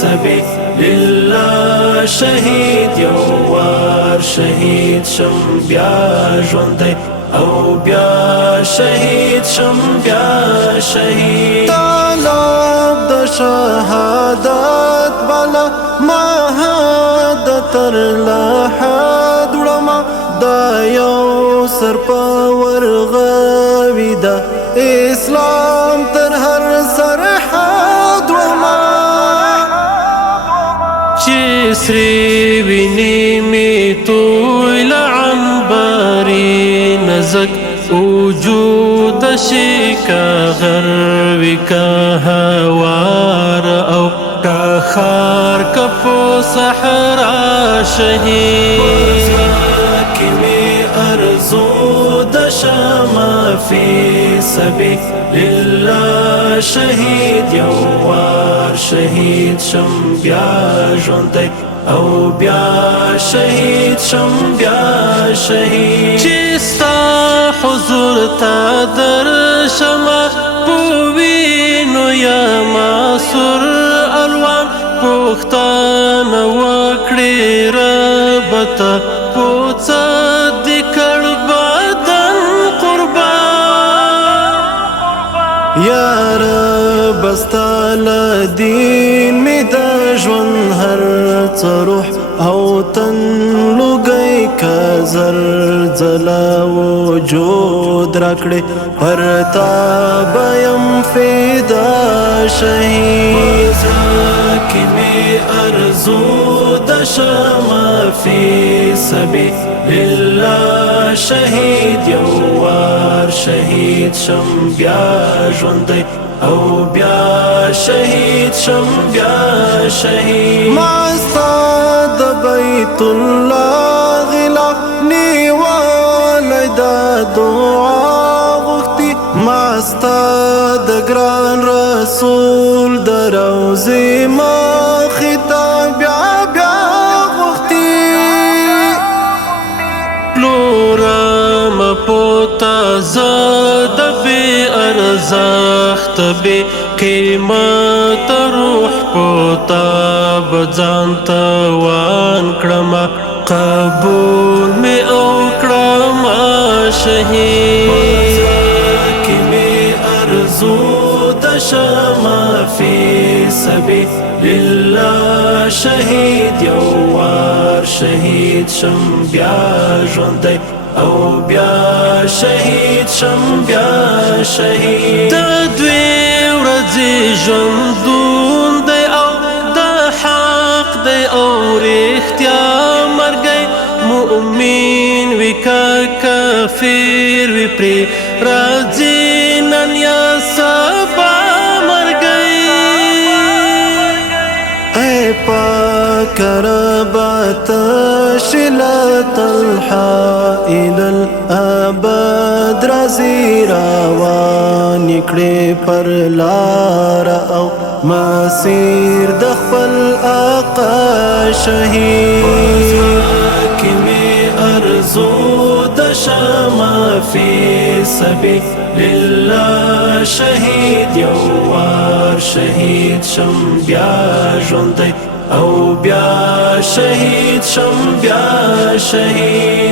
سبیل الله شهید یو وار شهید شم بیا ژوندی او بیا شهید شم بیا شهید طلب د شهادت بالا ما د تر لحد وړما دا یو سر په ورغوي دا اسلام تر هر سرحد وړما چې سری ویني می تویل عنبري نزک وجود شیکا غروی کا هوار او کا خار کفو صحرا شهید کمی ارزو دشما فی سبیل الله شهید یو وار شهید شم بیا ژوندی او بیا شهید شم بیا شهید چستا حضور تا در شما پوینو یا ماسور الوان پختان وکړي ربتا پوڅه د کړ بدن قربان یا رب استال دین می د ژوند هر روح او تن لګي کا زلزلہ وجود راکړي پر تا بیم فدا شهید کی می ارزو د شمع فی سبیل الله شهید یو وار شهید شم بیا ژوندی او بیا شهید شم بیا شهید ماستا د بیت الله غلاف نیوالای دا دعا غوښتي ماستا د ګران رسول د روضې مخې ته بیا بیا غوښتي پلورم پوتا زد بی ارزخت بی قیمت روح پوتا بځان توان کړم قبول می او کړم شهید کی می ارزو د شمع فی سبیل الله شهید یو وار شهید شم بیا ژوندی او بیا شهید شم بیا شهید د دوی ورځې ژوندون دی او د حق دی او رښتیا مرګی مؤمن وی که کافر وی پرې راځي نن یا سبا مرګی اے پاک ربات شلت الحائل الابد رازی روان کړي پر لار او مسیر د خپل آقا شهید کی می ارزو د شمع فی سبیل الله شهید یو وار شهید شم بیا ژوندی او بیا شهید شم بیا شهید